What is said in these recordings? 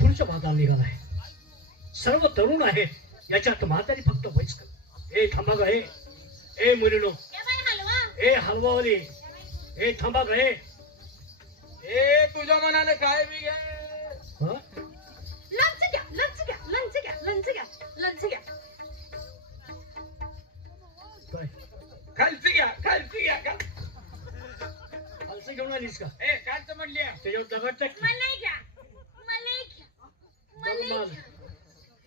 लातूरच्या बाजार निघालाय. सर्व तरुण आहेत, याच्यात म्हातारी फक्त वयस्कर. ए थांबा ग, ए मुलीनो, ए हलवावाली, ए थांबा ग, ए तुझ्या मनाने काय बी घे. लंच घ्या, लंच घ्या, लंच घ्या, लंच घ्या, लंच घ्या. खालची घ्या, खालची घ्या का खालचं घेऊन आलीस का? ए कालचं म्हणली त्याच्यावर दगड टाक. मलाई घ्या, मलाई घ्या, मलाई बघ घ्या.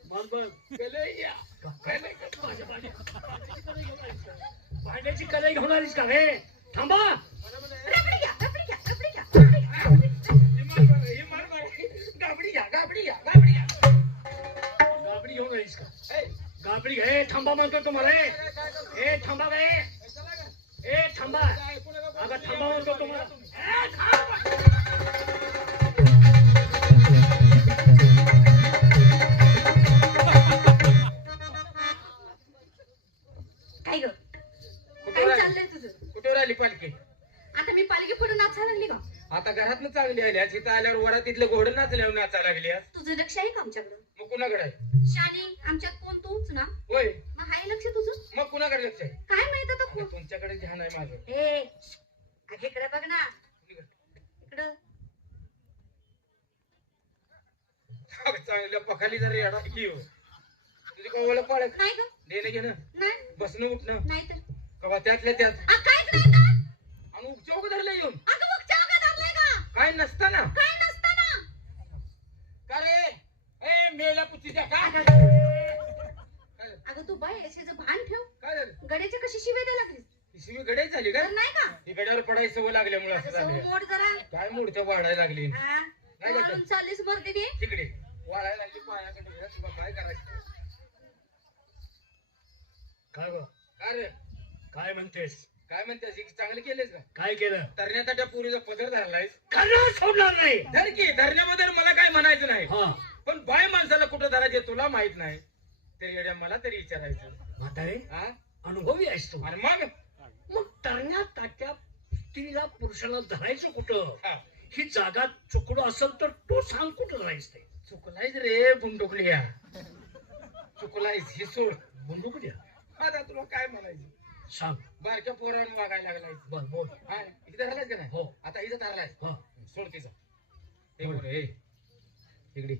बघ बघ कलई घ्या. भांड्याची कलई घेऊन आलीस का रे? थांबा. रबडी घ्या, रबडी घ्या, रबडी घ्या, रबडी घ्या, रबडी घ्या. ही मार. गाबडी घ्या, गाबडी घ्या, गाबडी घ्या. गाबडी घेऊन आलीस का? ए, गाबडी घे. ए थांबा म्हणतो तुम्हाला. ए थांबा गे. ए थांबा. अगं थांबा म्हणतो तुम्हाला. ए थांबा. काय ग? कुठे काय राहिली? चाललंय तुझं? कुठे राहिली पालखी? आता मी पालखी पुढे नाचायला लागली का? आता घरात चांगली आली आज. इथं आल्यावर वरात तिथलं घोडं नाचल्यावर नाचायला लागली आज. तुझं लक्ष आहे का आमच्याकडं? मग कुणाकडे आहे? शानी आमच्यात कोण तूच ना? होय, मग हाय लक्ष तुझं? मग कुणाकडे लक्ष आहे? काय माहित आता आता कोण? तुमच्याकडे ध्यान आहे माझं. ए अगे इकडे बघ ना, इकडं. चांगल्या पखाली जर येडा की हो. तुझी कवाला पाळत नाही ग, देणं घेणं, नाही, बसणं उठणं, नाही तर. कवा त्यातल्या त्यात काहीच नाही का? आणि उपचौक धरलं येऊन अगं मग चहा का धरलाय का? काय नसताना. काय नसताना? का रे? ए मेला पुतीच्या का? अगं तू बाय याचं भान ठेव. काय झालं? गड्याच्या कशी शिवाय द्यायला लागलीस? ही शिवी गडाई झाली का? तर नाही का? ही गड्यावर पडायची सवय लागल्यामुळे असं अगं सौ झालं. मोड जरा. काय मूर्त्या वाढायला लागली. हा? नाही का? वाळून चाललीस मर्दिनी. तिकडे वाढायला लागली पायाकडे. तुला काय करायचं? काय ग? का रे? काय म्हणतेस? काय म्हणतेस? ही चांगलं केलेस का? काय केलं? तरण्याच्या पुरीचा पदर धरलायस. करणार सोडणार नाही. धर की. धरण्याबद्दल मला काय म्हणायचं नाही, हा पण बाय माणसाला कुठं धरायचे तुला माहित नाही. तरी येड्या मला तरी विचारायचं. म्हातारे हा? अनुभवी आहेस तू. आणि मग मग तरण्या ताट्या स्त्रीला पुरुषाला धरायचं कुठं? हा, ही जागा चुकडं असेल तर तू सांग कुठं राहायचं ते. चुकलायच रे बुंडुकली. चुकलायस ही सोड. बंदूक द्या. आता तुला काय म्हणायचं? सांग. बारक्या पोरानं वागायला लागलाय. बर बोल. हा, इथं धरलायस का नाही? हो. आता इथं धरलायस. हा सोड तिचा. हे बरं, हे इकडे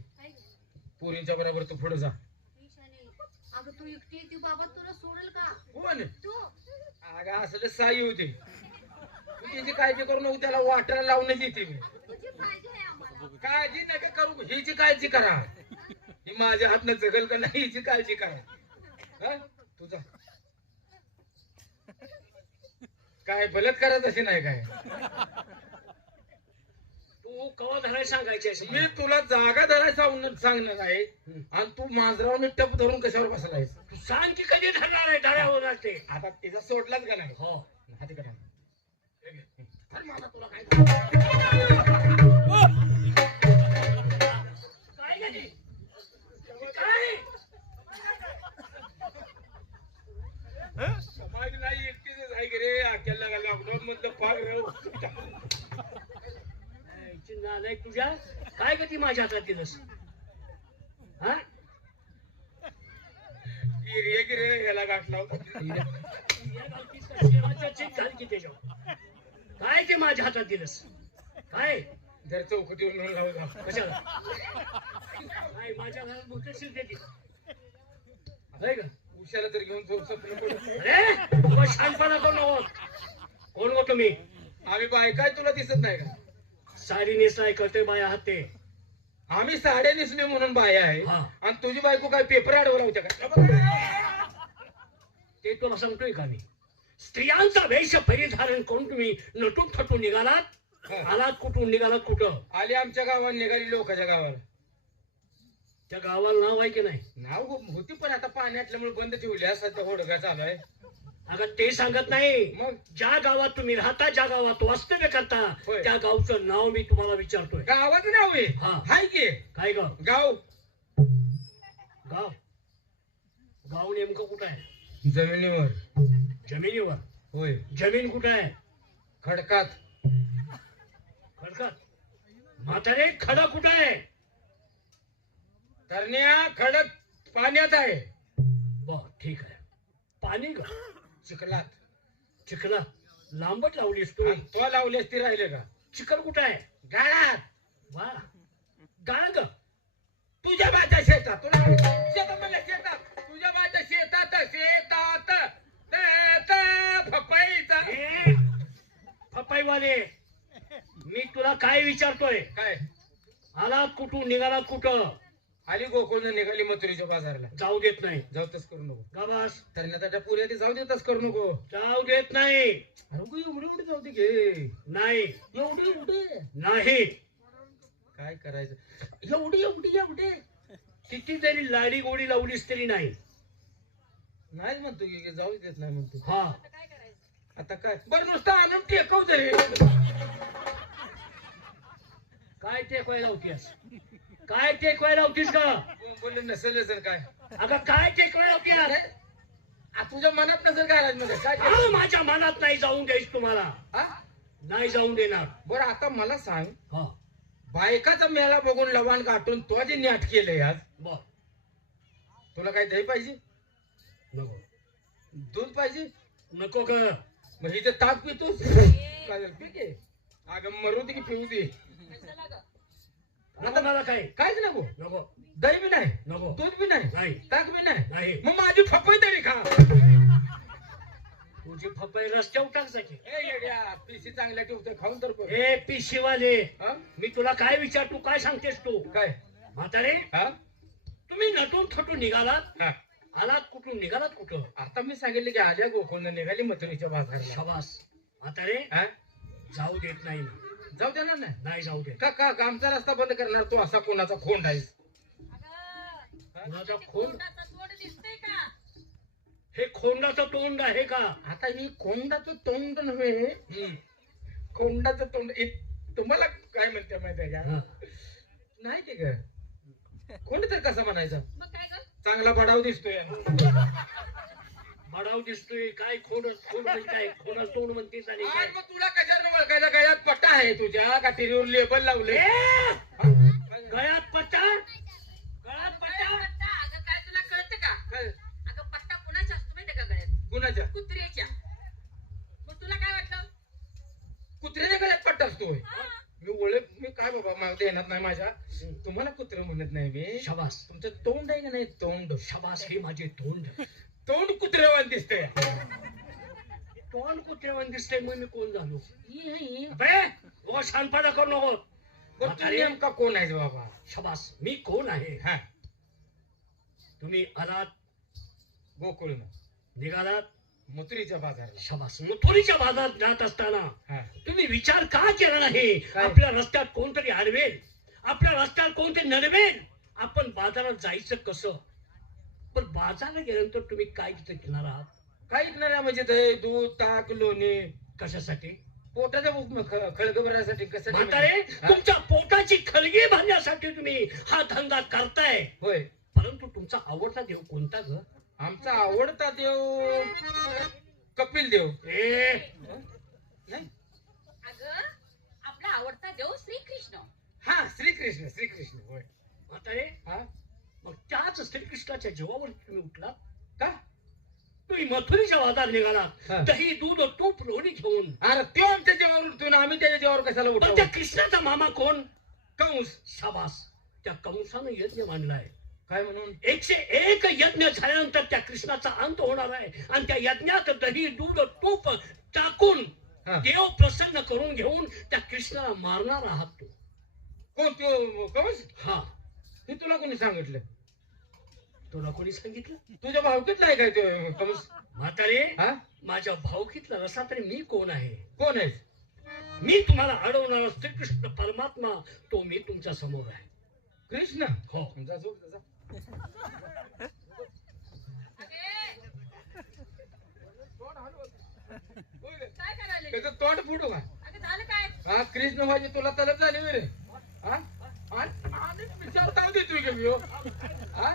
पोरींच्या बरोबर तू पुढे जा. अगं तू एकटी ती बाबा तुला सोडेल का? कोण? तू अगं असलं साई होते. तू त्याची काळजी करू नको. त्याला वाटरा लावूनच येते मी. तुझी काळजी आहे आम्हाला. काळजी नका करू. हिची काळजी करा. ही माझ्या हातनं जगल का नाही हिची काळजी करा. हा? तुझा काय बलात्कारात असे नाही काय? तू कवा धरायला सांगायचे? मी तुला जागा धरायला सांगणार आहे आणि तू माझराव मी टप धरून कशावर बसलायस? तू सांग की कधी धरणार आहे? धरावर असते. आता तिचा सोडलाच का नाही? हो. हाती करा. धर मला तुला काय काय गं? काय? समाज नाही एकटीच आहे की रे. अख्याला लॉकडाऊन मधलं पाग राहू. नाही तुझ्या काय गती माझ्या हातात दिलंस? हा रे की रे ह्याला गाठला होता. काय ते माझ्या हातात दिलंस? काय जर चौकटीवर नोंद लावला कशाला? काय माझ्या घरात मोठं देते का? उशाला तर घेऊन जाऊ स्वप्न. अरे तुला शानपणा करू नको. कोण होतो मी? आम्ही बाय काय तुला दिसत नाही का? साडी नेसलाय करते बाया हात ते. आम्ही साड्या नेसले म्हणून बाया आहे. हा. आणि तुझी बायको काय पेपर अडवला होत्या का? ते तुला सांगतोय का मी? स्त्रियांचा वेश परिधारण करून तुम्ही नटून थटून निघालात. आलात कुठून? निघालात कुठं? आली आमच्या गावात निघाली लोकांच्या गावाला. त्या गावाला नाव आहे की नाही? नाव होती पण आता पाणी असल्यामुळे बंद ठेवली. असं होडगा चालू आहे. अगं ते सांगत नाही. मग ज्या गावात तुम्ही राहता, ज्या गावात वास्तव्य करता, होय. त्या गावचं नाव मी तुम्हाला विचारतोय. गावाचं नाव आहे. हा. हाय की काय गाव? गाव गाव गाव नेमकं कुठं आहे? जमिनीवर. जमिनीवर? होय. जमीन कुठं आहे? खडकात. खडकात? म्हातारे खडा कुठं आहे? तरण्या खडक पाण्यात आहे. बर ठीक आहे. पाणी का चिखलात. चिखला लांबट लावलीस तू. आणि तो लावलेस ती राहिले का? चिखल कुठं आहे? गाळात. वा गाळ ग. तुझ्या माझ्या शेतात. तुला शेतात म्हणलं शेतात. तुझ्या माझ्या शेतात शेतात पपईचा. ए, पपईवाले मी तुला काय विचारतोय? काय आलात कुठून निघालात कुठं? आली गोकुळ निघाली मथुरीच्या बाजारला. जाऊ देत नाही. जाऊ तस करू नको. गावास तरण्या त्याच्या पुरी ती जाऊ देतच करू नको. जाऊ देत नाही. अरे गो, एवढी एवढी जाऊ दे घे. नाही एवढी एवढी नाही. काय करायचं? एवढी एवढी एवढी किती जरी लाडी गोडी लावलीस तरी नाही. नाही म्हणतो की जाऊ देत नाही म्हणतो. हा आता काय बरं नुसतं आणून टेकव दे. काय टेकवायला होतीस? काय टेकवायला होतीस का? बोलले नसेल सर काय. अगं काय टेकवायला होतीस? तुझ्या मनात नसेल काय राजमध्ये काय ते? हा, माझ्या मनात नाही जाऊन द्यायच तुम्हाला. हा? नाही जाऊन देणार. बरं आता मला सांग, हा बायकाचा मेळा बघून लवाण गाठून तो जे नाट केलंय आज, बर तुला काय दही पाहिजे? नको दूध पाहिजे? नको ग. मग इथे ताक पितोस काय? पी घे. अगं मरू दे की पिऊ दे. नको मला काय. काहीच नको. नको दही बी नाही, नको दूध बी नाही, नाही ताक बी नाही. नाही. मग माझी फपई तरी खा. तुझी पपई रस्त्यावर टाकायची. ए येड्या, पिशी चांगल्या ठेवतोय खाऊन तर बघ. ए पिशीवाले हा? मी तुला काय विचार तू काय सांगतेस तू? काय म्हातारे हा? तुम्ही नटून थटून निघालात. हा. आलात कुठून निघालात कुठं? आता मी सांगितले की आल्या गोकुळ निघाली मथुरीच्या बाजारला. शबास. म्हातारे हा? जाऊ देत नाही. जाऊ देणार नाही नाही जाऊ देत. का आमचा रस्ता बंद करणार तू? असा कोणाचा खोंड आहे? कुणाचा खोंड? हे खोंडाचं तोंड आहे का? आता ही खोंडाचं तोंड नव्हे, हम्म. खोंडाचं तोंड. तुम्हाला काय म्हणते माहिती आहे हा. का? नाही ते ग खोंड तर कसं म्हणायचं? मग काय ग? चांगला बडाव दिसतोय. बडाव दिसतोय काय? खोड खोड म्हणजे काय? खोडा तोंड म्हणतेस आणि काय? आज मग तुला कशाने ओळखायला? गळ्यात पट्टा आहे तुझ्या का टिरीवर लेबल लावले? ए! गळ्यात पट्टा? गळ्यात पट्टा? अगं काय तुला कळतं का? काय? अगं पट्टा कुणाच्या असतो माहिती का गळ्यात? कुणाच्या? कुत्र्याच्या. मग तुला काय वाटलं? कुत्र्याच्या गळ्यात पट्टा असतोय? मी काय बाबा मला देणार नाही माझ्या. तुम्हाला कुत्र म्हणत नाही मी. शबास. तुमचं तोंड आहे का नाही? तोंड शबास. हे माझे तोंड. तोंड कुत्र्यावान दिसतंय. तोंड कुत्रेवान दिसतंय मग मी कोण झालो? ही. बे ओ शानपणा करू नको. बरं तू नेमका कोण आहेस बाबा? शबास. मी कोण आहे? हा तुम्ही आलात गोकुळनं निघालात मथुरीच्या बाजारला. शबास. मथुरीच्या बाजारात जात असताना हा तुम्ही विचार का केला नाही? काय? आपल्या रस्त्यात कोणतरी अडवेल, आपल्या रस्त्यात कोणतरी नडवेल, आपण बाजारात जायचं कसं? पण बाजारात गेल्यानंतर तुम्ही काय तिथे घेणार आहात? काय ऐकणार आहे म्हणजे दही दूध ताक लोणी? कशासाठी? पोटाच्या खळग भरण्यासाठी. कसं म्हातारे तुमच्या पोटाची खळगी भरण्यासाठी तुम्ही हा धंदा करताय. होय. परंतु तुमचा आवडता देव कोणता ग? आमचा आवडता देव कपिल देव. अगं नाही आपला आवडता देव श्रीकृष्ण. हा श्रीकृष्ण. श्रीकृष्ण होय. म्हातारे हा मग त्याच श्रीकृष्णाच्या जीवावर तुम्ही उठला का? तुम्ही मथुरीच्या बाजारात निघाला. हा. दही दूध तूप लोणी घेऊन. अरे तो आमच्या जीवावर उठतो ना, आम्ही त्याच्या जीवावर कशाला पण उठतो? त्या कृष्णाचा मामा कोण? कंस. शाबास. त्या कंसानं यज्ञ मांडलाय. काय म्हणून? 101 यज्ञ झाल्यानंतर त्या कृष्णाचा अंत होणार आहे आणि त्या यज्ञात दही दूध तूप टाकून हा. देव प्रसन्न करून घेऊन त्या कृष्णाला मारणार आहात तू. कोण तो कंस? हा. हे तुला कोणी सांगितलं? तुला कोणी सांगितलं? तुझ्या भावकीतला आहे काय तो कंस? म्हातारे हा माझ्या भावकीतला रसा तरी मी कोण आहे? कोण आहेस? मी तुम्हाला अडवणारा श्रीकृष्ण परमात्मा, तो मी तुमच्या समोर आहे. कृष्ण. हो. जा झोप जा. काय करायला? त्याचं तोंड फुटू का? अगं झालं काय? हा कृष्ण व्हायची तुला तलब झाली रे? हा? आणि विचार ताव देतोय का मी हो? हा?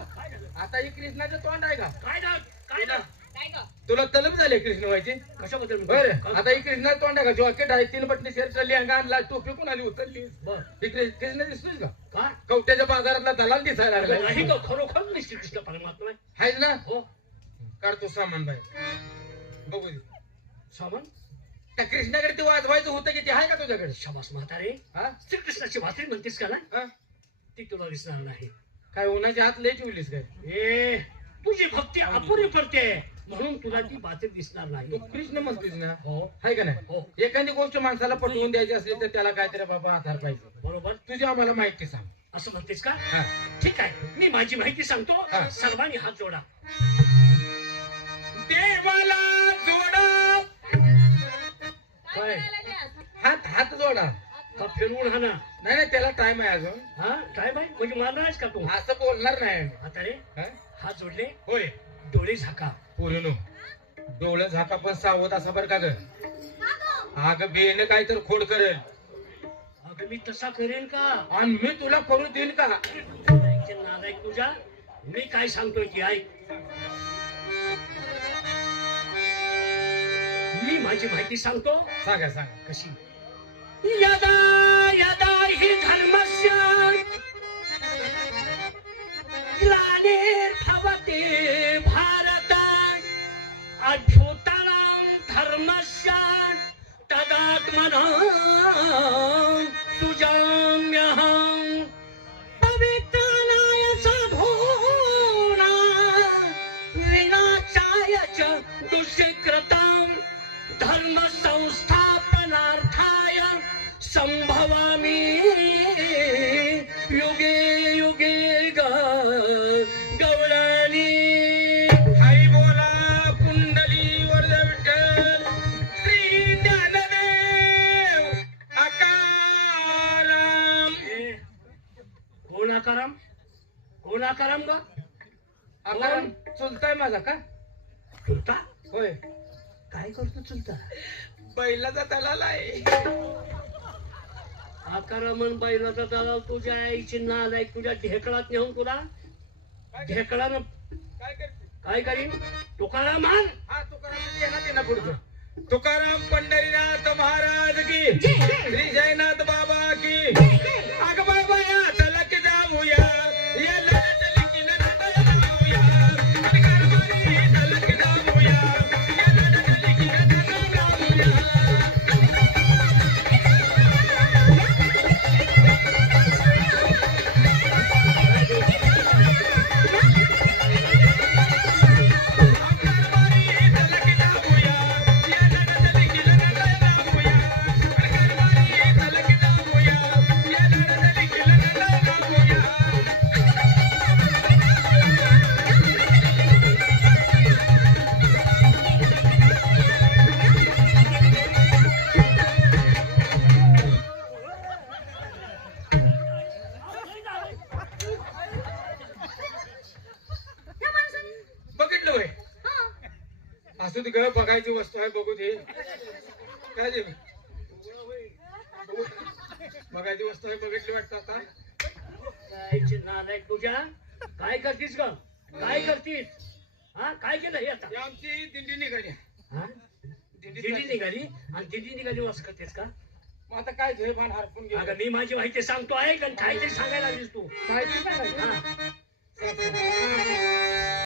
आता ही कृष्णाचं तोंड आहे का? काय ना काय ना काय ग तुला तलब झाले कृष्ण व्हायचे कशाबद्दल बरं आता ही कृष्णा तोंडा का जॉकेट आहे 3 बटणी शर्ट लेहंगा आणला टोपी कोणाली उचलली बर ही कृष्ण दिसतोय का का कवट्याच्या बाजारातला दलाल दिसायला अगं, लागला नाही का खरोखर नाही श्रीकृष्ण परमात्मा आहे. आहेस ना हो काढतो सामान बाहेर बघू दे सामान त्या कृष्णाकडे ते वाजवायचं होतं की ते आहे का तुझ्याकडे शाबास म्हातारे हा श्रीकृष्णाची भाकरी म्हणतेस का ना हा? ती तुला दिसणार नाही काय उन्हाच्या हात लय ठेवलीस काय ए तुझी भक्ती अपुरी पडते म्हणून तुला ती भाकरी दिसणार तू नाही कृष्ण म्हणतोस ना हो आहे का नाही हो एखादी गोष्ट माणसाला पटवून द्यायची असली तर त्याला काहीतरी बाबा आधार पाहिजे बरोबर तुझी आम्हाला माहिती सांग असं म्हणतेस का हा. ठीक आहे मी माझी माहिती सांगतो हा. सर्वांनी हात जोडा देवाला जोडा काय हात हात जोडा का फिरवून हा ना नाही नाही त्याला टाइम आहे अजून हा काय बाई म्हणजे मारणारच का तू असं बोलणार नाही म्हातारे हा? हात जोडले होय डोळे झाका पोरीनो डोळं झाका पण सावध असा बरं का ग अग बेन काय तर खोड करेल अगं मी तसा करेन का आणि मी तुला करू देईन का ऐक नालायक तुझ्या मी काय सांगतोय की ऐक मी माझी माहिती सांगतो सांगा सांगा कशी यदा यदा हि धर्मस्य ग्लानिर्भवति भारत अभ्युत्तरं धर्मस्य तदात्मनः सुजाम्यहं पवित्राणाय च भूना विनाशाय च दुष्कृतं धर्म संस्थापनार्थाय संभवामि युगे युगे गवळणी हरी बोला कुंडली वरद विठ्ठल श्री ज्ञानदेव आकाराम कोण आकाराम कोण आकाराम ग आकाराम चुलताय माझा का चुलता होय काय करतो चुलता बैलाचा दलाल आहे आकारामन बैलाचा दलाल तुझ्या आईची नालायक तुझ्या ढेकळात नेऊन तुला ढेकळानं काय करते काय करीन तुकाराम मान हा तुकाराम येणार ना पुढचं तुकाराम पंढरीनाथ महाराज की जय जय श्री जयनाथ बाबा की जय जय अग बाय बाया तलक जाऊया या लढतलीकीनं नटत जाऊया अरे कारभारी तलक जाऊया या लढतलीकीनं नटत जाऊया या माणसाने बघितलं होय हा असू दे ग बघायची वस्तू आहे बघू दे काय दे बघायची वस्तू आहे बघितली वाटतं आता आईची नालायक तुझ्या काय करतीस ग काय करतीस हा काय केलं हे आता ही आमची दिंडी निघाली हा? दिंडी निघाली आणि दिंडी निघाली वास करतेस का मग आता काय झेपान हरपून अगं गेलं मी माझी माहिती सांगतो आहे का काहीतरी सांगायला लागलीस तू माहिती सांगायची हा. चला, चला.